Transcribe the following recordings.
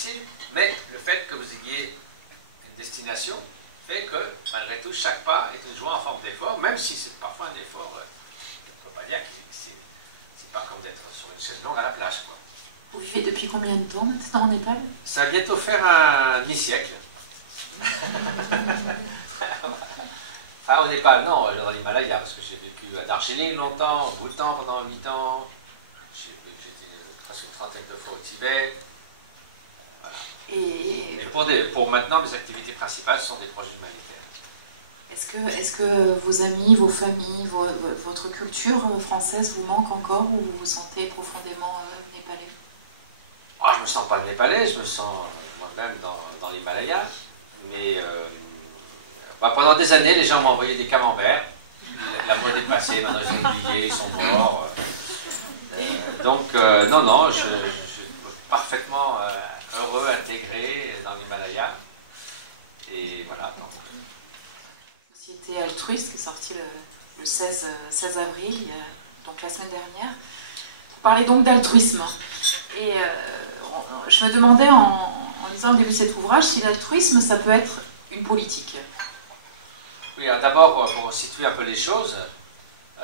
difficile, mais le fait que vous ayez une destination fait que, malgré tout, chaque pas est une joie en forme d'effort, même si c'est parfois un effort, on ne peut pas dire que c'est pas comme d'être sur une chaise longue à la plage, quoi. Vous vivez depuis combien de temps maintenant en Népal? Ça va bientôt faire un demi-siècle. Enfin, au Népal, non, dans l'Himalaya, parce que j'ai vécu à Darjeeling longtemps, au Bhoutan pendant 8 ans, j'étais presque une trentaine de fois au Tibet. Voilà. Et pour maintenant, mes activités principales sont des projets humanitaires. Est-ce que vos amis, vos familles, votre culture française vous manque encore ou vous vous sentez profondément népalais? Ah, je ne me sens pas népalais, je me sens moi-même dans l'Himalaya, mais pendant des années, les gens m'ont envoyé des camemberts. La mode est passée, maintenant ils ont oublié, ils sont morts. Donc, non, je suis parfaitement heureux, intégré dans l'Himalaya. Et voilà. Société altruiste qui est sortie le 16 avril, donc la semaine dernière. Vous parlez donc d'altruisme. Et je me demandais en lisant le début de cet ouvrage si l'altruisme, ça peut être une politique. Oui, d'abord, pour situer un peu les choses,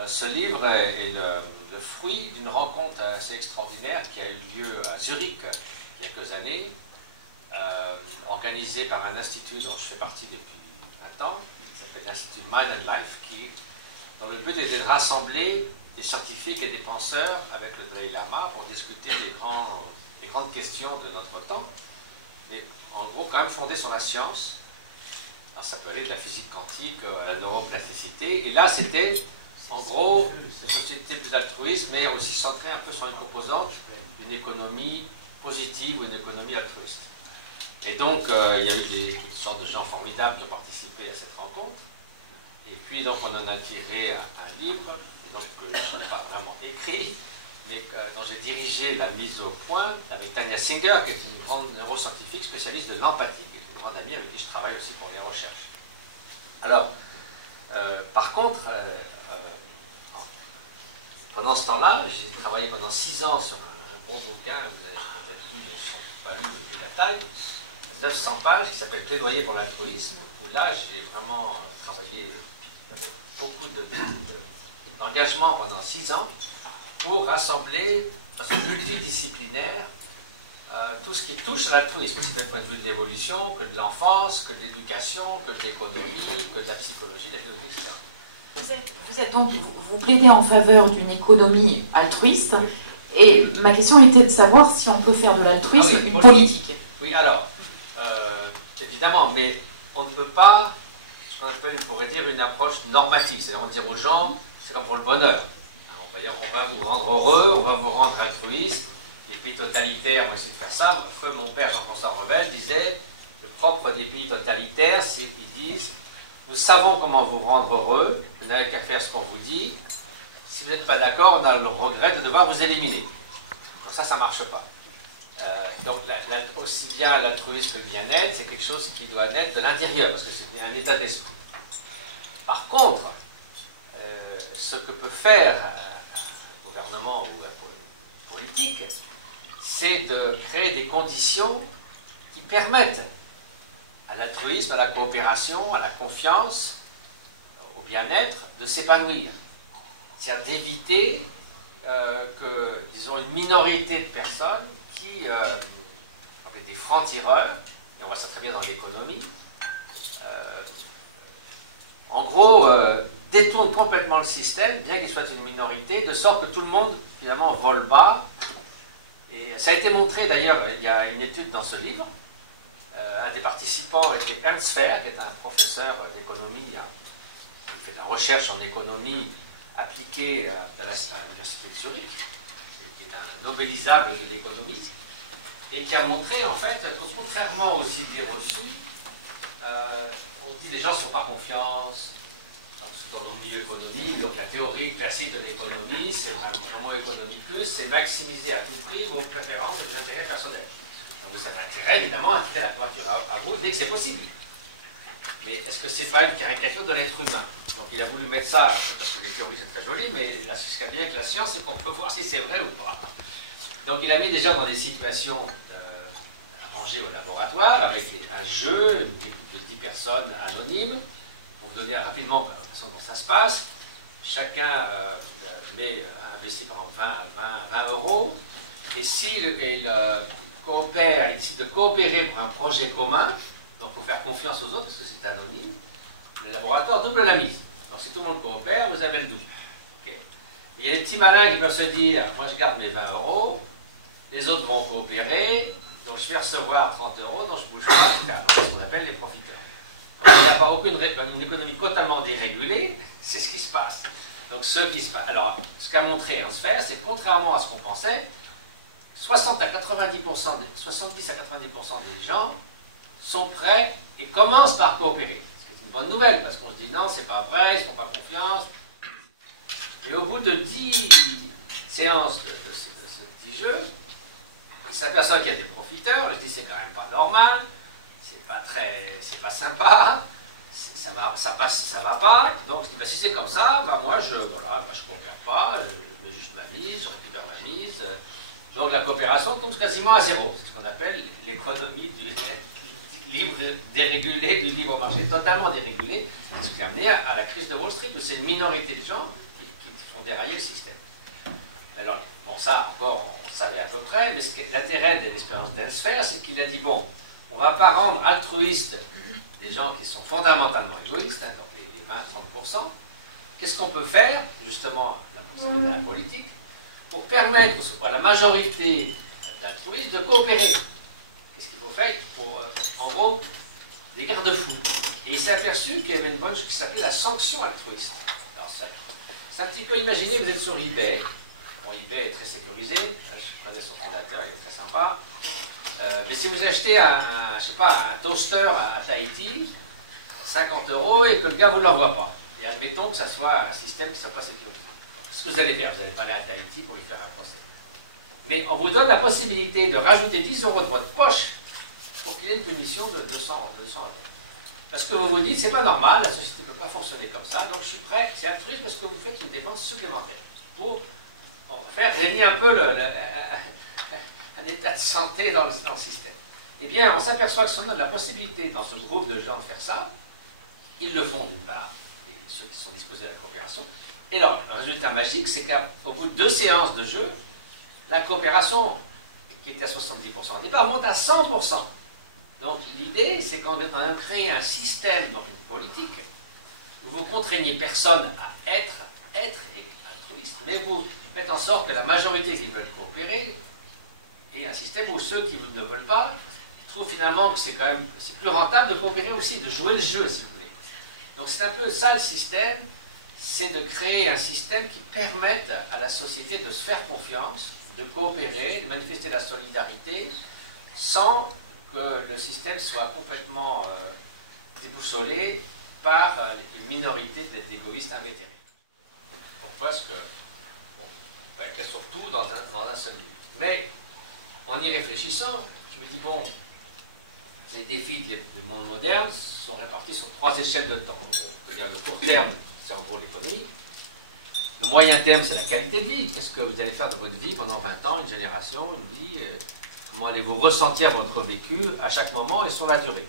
ce livre est le fruit d'une rencontre assez extraordinaire qui a eu lieu à Zurich il y a quelques années, organisée par un institut dont je fais partie depuis 20 ans, qui s'appelle l'Institut Mind and Life, dont le but était de rassembler des scientifiques et des penseurs avec le Dalai Lama pour discuter des grandes questions de notre temps, mais en gros quand même fondées sur la science. Alors, ça peut aller de la physique quantique à la neuroplasticité, et là c'était en gros une société plus altruiste, mais aussi centrée un peu sur une composante d'une économie positive ou une économie altruiste. Et donc il y a eu toutes sortes de gens formidables qui ont participé à cette rencontre, et puis donc on en a tiré un livre, donc, que je n'ai pas vraiment écrit, mais dont j'ai dirigé la mise au point avec Tanya Singer, qui est une grande neuroscientifique spécialiste de l'empathie, qui est une grande amie avec qui je travaille aussi pour les recherches. Alors, par contre, pendant ce temps-là, j'ai travaillé pendant 6 ans sur un gros bouquin, vous avez peut-être lu, mais je ne suis pas lu depuis la taille, 900 pages, qui s'appelle Plaidoyer pour l'altruisme, où là, j'ai vraiment travaillé beaucoup d'engagement pendant 6 ans pour rassembler, de façon multidisciplinaire, tout ce qui touche à l'altruisme, aussi d'un point de vue de l'évolution, que de l'enfance, que de l'éducation, que de l'économie, que de la psychologie, de la philosophie, etc. Vous plaidez en faveur d'une économie altruiste, et ma question était de savoir si on peut faire de l'altruisme une politique. Oui, alors, évidemment, mais on ne peut pas, ce qu'on appelle, on pourrait dire, une approche normative, c'est-à-dire on va dire aux gens, c'est comme pour le bonheur. On va dire, on va vous rendre heureux, on va vous rendre altruiste. Les pays totalitaires ont essayé de faire ça. Feu, mon père Jean-François Revel disait, le propre des pays totalitaires, c'est qu'ils disent, nous savons comment vous rendre heureux, vous n'avez qu'à faire ce qu'on vous dit. Si vous n'êtes pas d'accord, on a le regret de devoir vous éliminer. Donc ça ne marche pas. Donc aussi bien l'altruisme que le bien-être, c'est quelque chose qui doit naître de l'intérieur, parce que c'est un état d'esprit. Par contre, ce que peut faire un gouvernement ou un politique, c'est de créer des conditions qui permettent à l'altruisme, à la coopération, à la confiance, au bien-être, de s'épanouir. C'est-à-dire d'éviter que, disons, une minorité de personnes qui, des francs-tireurs, et on voit ça très bien dans l'économie, en gros, détournent complètement le système, bien qu'il soit une minorité, de sorte que tout le monde, finalement, vole bas. Et ça a été montré, d'ailleurs, il y a une étude dans ce livre. Un des participants était Ernst Fehr, qui est un professeur d'économie, qui fait de la recherche en économie appliquée à l'Université de Zurich, qui est un nobelisable de l'économie, et qui a montré, en fait, que contrairement aux idées reçues, on dit que les gens ne sont pas confiance, dans le milieu économique, donc la théorie classique de l'économie, c'est vraiment économie plus, c'est maximiser à tout prix vos préférences et vos intérêts personnels. Donc vous avez intérêt, évidemment, à quitter la voiture à vous dès que c'est possible. Mais est-ce que c'est pas une caricature de l'être humain? Donc il a voulu mettre ça, parce que les théories c'est très joli, mais ce qu'il y a bien avec la science, c'est qu'on peut voir si c'est vrai ou pas. Donc il a mis des gens dans des situations en échanger au laboratoire avec un jeu, une équipe de 10 personnes anonymes. Pour vous donner rapidement de toute façon, comment ça se passe, chacun investit par exemple 20 euros, et s'il coopère, il décide de coopérer pour un projet commun, donc il faut faire confiance aux autres parce que c'est anonyme, le laboratoire double la mise. Donc si tout le monde coopère, vous avez le double. Okay. Il y a des petits malins qui peuvent se dire, moi je garde mes 20 euros, les autres vont coopérer, donc je vais recevoir 30 euros, donc je ne bouge pas, c'est ce qu'on appelle les profiteurs. Donc, il n'y a pas une économie totalement dérégulée, c'est ce qui se passe. Donc alors, ce qu'a montré Ansfer, c'est que contrairement à ce qu'on pensait, 70 à 90% des gens sont prêts et commencent par coopérer. C'est une bonne nouvelle, parce qu'on se dit non, c'est pas vrai, ils ne font pas confiance. Et au bout de 10 séances de ce petit jeu, il s'aperçoit qu'il y a des profiteurs. Je dis c'est quand même pas normal, c'est pas sympa, ça passe, ça va pas. Donc je dis bah, si c'est comme ça, bah, moi je coopère pas, je mets juste ma mise, je récupère ma mise. Donc la coopération tombe quasiment à zéro. C'est ce qu'on appelle l'économie du libre dérégulé, du libre marché, totalement dérégulé, ce qui a amené à la crise de Wall Street, où c'est une minorité de gens qui font dérailler le système. Alors, bon, ça encore, on savait à peu près, mais l'intérêt de l'expérience d'Ensfer, c'est qu'il a dit, bon, on ne va pas rendre altruistes des gens qui sont fondamentalement égoïstes, hein, donc les 20-30%. Qu'est-ce qu'on peut faire, justement, dans la politique, pour permettre à la majorité d'altruistes de coopérer? Qu'est-ce qu'il faut faire pour, en gros, des garde-fous? Et il s'est aperçu qu'il y avait une bonne chose qui s'appelait la sanction altruiste. Alors, c'est un petit peu, imaginez, vous êtes sur eBay. Bon, eBay est très sécurisé. Je connais son fondateur, il est très sympa. Mais si vous achetez je sais pas, un toaster à Tahiti, 50 euros, et que le gars ne vous l'envoie pas. Et admettons que ça soit un système qui ne soit pas sécurisé. Ce que vous allez faire, vous n'allez pas aller à Tahiti pour lui faire un procès. Mais on vous donne la possibilité de rajouter 10 euros de votre poche pour qu'il y ait une punition de 200 euros. Parce que vous vous dites, c'est pas normal, la société ne peut pas fonctionner comme ça, donc je suis prêt, c'est altruiste parce que vous faites une dépense supplémentaire. Pour faire régner un peu un état de santé dans le système. Eh bien, on s'aperçoit que si on a la possibilité dans ce groupe de gens de faire ça, ils le font d'une part, et ceux qui sont disposés à la coopération. Et alors, le résultat magique, c'est qu'au bout de 2 séances de jeu, la coopération, qui était à 70% au départ, monte à 100%. Donc l'idée, c'est qu'on a créé un système dans une politique où vous contraignez personne à être altruiste, mais vous faites en sorte que la majorité qui veulent coopérer ait un système où ceux qui ne veulent pas trouvent finalement que c'est plus rentable de coopérer aussi, de jouer le jeu, si vous voulez. Donc c'est un peu ça le système, c'est de créer un système qui permette à la société de se faire confiance, de coopérer, de manifester la solidarité, sans que le système soit complètement déboussolé par une minorité d'égoïstes invétérés. Pourquoi est-ce que surtout dans un seul but. Mais en y réfléchissant, je me dis, bon, les défis du monde moderne sont répartis sur 3 échelles de temps. On peut dire le court terme, c'est en gros l'économie. Le moyen terme, c'est la qualité de vie. Qu'est-ce que vous allez faire de votre vie pendant 20 ans, une génération, une vie comment allez-vous ressentir votre vécu à chaque moment et sur la durée.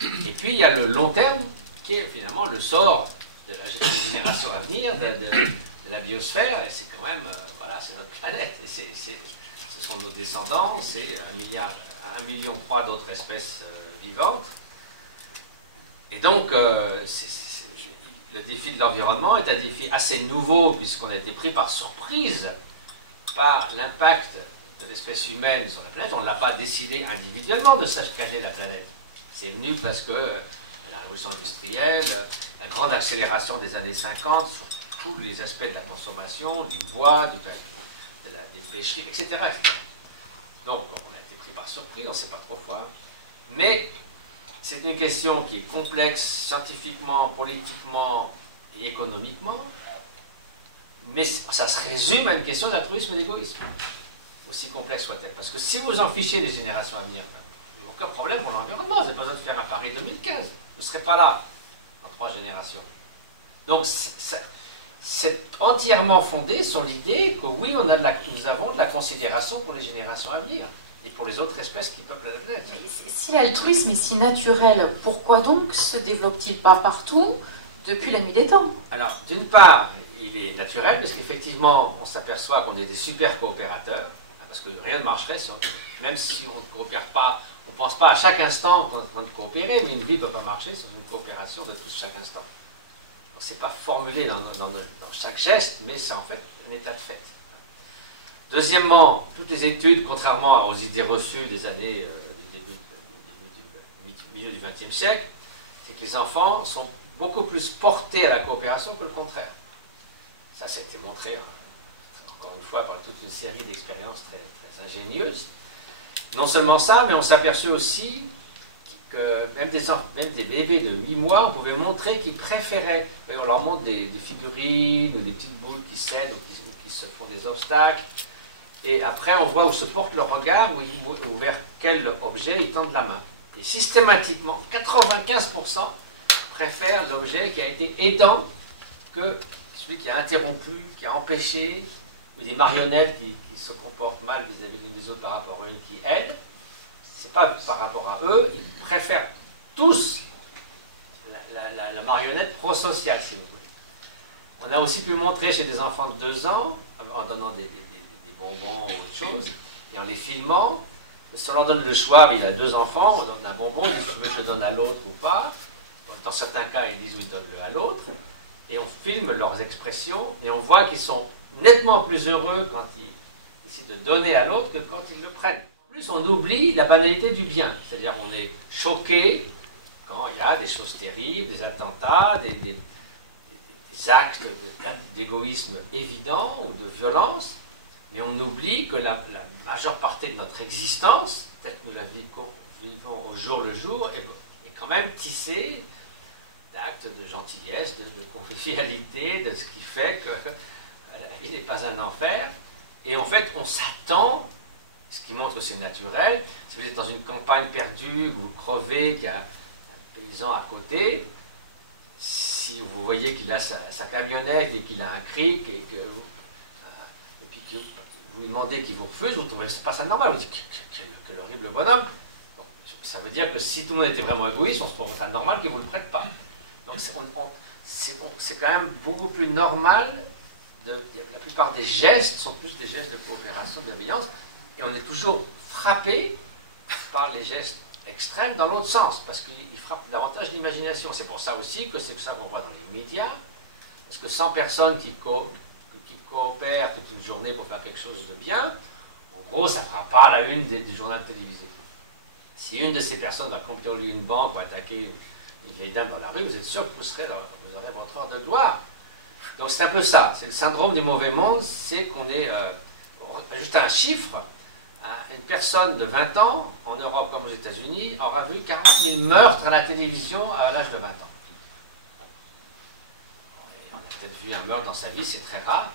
Et puis, il y a le long terme, qui est finalement le sort de la génération à venir, de la biosphère. Et c'est quand même, voilà, c'est notre planète. Et ce sont nos descendants, c'est 1,3 million d'autres espèces vivantes. Et donc, le défi de l'environnement est un défi assez nouveau, puisqu'on a été pris par surprise par l'impact de l'espèce humaine sur la planète. On ne l'a pas décidé individuellement de saccager la planète. C'est venu parce que la révolution industrielle, la grande accélération des années 50 sur tous les aspects de la consommation, du bois, des pêcheries, etc., etc. Donc, on a été pris par surprise, on ne sait pas trop quoi. Mais c'est une question qui est complexe scientifiquement, politiquement et économiquement, mais ça se résume à une question d'altruisme et d'égoïsme, aussi complexe soit-elle. Parce que si vous en fichez les générations à venir, aucun problème pour l'environnement, vous n'avez pas besoin de faire un Paris 2015, vous ne serez pas là dans 3 générations. Donc c'est entièrement fondé sur l'idée que oui, nous avons de la considération pour les générations à venir. et pour les autres espèces qui peuplent la planète. Si l'altruisme est si naturel, pourquoi donc se développe-t-il pas partout depuis la nuit des temps? Alors, d'une part, il est naturel, parce qu'effectivement, on s'aperçoit qu'on est des super coopérateurs, parce que rien ne marcherait, même si on ne coopère pas, on ne pense pas à chaque instant qu'on est en train de coopérer, mais une vie ne peut pas marcher sans une coopération de tous chaque instant. Ce n'est pas formulé dans chaque geste, mais c'est en fait un état de fait. Deuxièmement, toutes les études, contrairement aux idées reçues des années du milieu du XXe siècle, c'est que les enfants sont beaucoup plus portés à la coopération que le contraire. Ça, ça a été montré, encore une fois, par toute une série d'expériences très, très ingénieuses. Non seulement ça, mais on s'est aperçu aussi que même des bébés de 8 mois, on pouvait montrer qu'ils préféraient, on leur montre des figurines ou des petites boules qui cèdent ou qui se font des obstacles, et après on voit où se porte leur regard ou vers quel objet ils tendent la main. Et systématiquement, 95% préfèrent l'objet qui a été aidant que celui qui a interrompu, qui a empêché, ou des marionnettes qui se comportent mal vis-à-vis des autres par rapport à une qui aide. C'est pas par rapport à eux, ils préfèrent tous la marionnette prosociale, si vous voulez. On a aussi pu montrer chez des enfants de 2 ans, en donnant des bonbons ou autre chose, et en les filmant, si on leur donne le choix, il a 2 enfants, on donne un bonbon, ils disent, tu veux que je le donne à l'autre ou pas? Dans certains cas, ils disent, oui, donne-le à l'autre, et on filme leurs expressions, et on voit qu'ils sont nettement plus heureux quand ils décident de donner à l'autre que quand ils le prennent. En plus, on oublie la banalité du bien, c'est-à-dire qu'on est choqué quand il y a des choses terribles, des attentats, des actes d'égoïsme évident ou de violence, mais on oublie que la majeure partie de notre existence, telle que nous la vivons au jour le jour, est quand même tissée d'actes de gentillesse, de convivialité, de ce qui fait que la vie n'est pas un enfer. Et en fait, on s'attend, ce qui montre que c'est naturel. Si vous êtes dans une campagne perdue, vous crevez, qu'il y a un paysan à côté, si vous voyez qu'il a sa camionnette et qu'il a un cric, et puis que vous lui demandez qu'il vous refuse, vous trouvez pas ça normal, vous dites quel horrible bonhomme. Donc, ça veut dire que si tout le monde était vraiment égoïste, on se trouve ça normal qu'il ne vous le prête pas. Donc c'est quand même beaucoup plus normal. La plupart des gestes sont plus des gestes de coopération, de bienveillance, et on est toujours frappé par les gestes extrêmes dans l'autre sens, parce qu'ils frappent davantage l'imagination. C'est pour ça aussi que c'est ça qu'on voit dans les médias, parce que 100 personnes qui coopèrent toute une journée pour faire quelque chose de bien, en gros, ça ne fera pas la une des journaux télévisés. Si une de ces personnes va cambrioler une banque ou attaquer une vieille dame dans la rue, vous êtes sûr que vous aurez votre heure de gloire. Donc c'est un peu ça, c'est le syndrome du mauvais monde, c'est qu'on est, juste un chiffre, une personne de 20 ans, en Europe comme aux États-Unis, aura vu 40 000 meurtres à la télévision à l'âge de 20 ans. Et on a peut-être vu un meurtre dans sa vie, c'est très rare,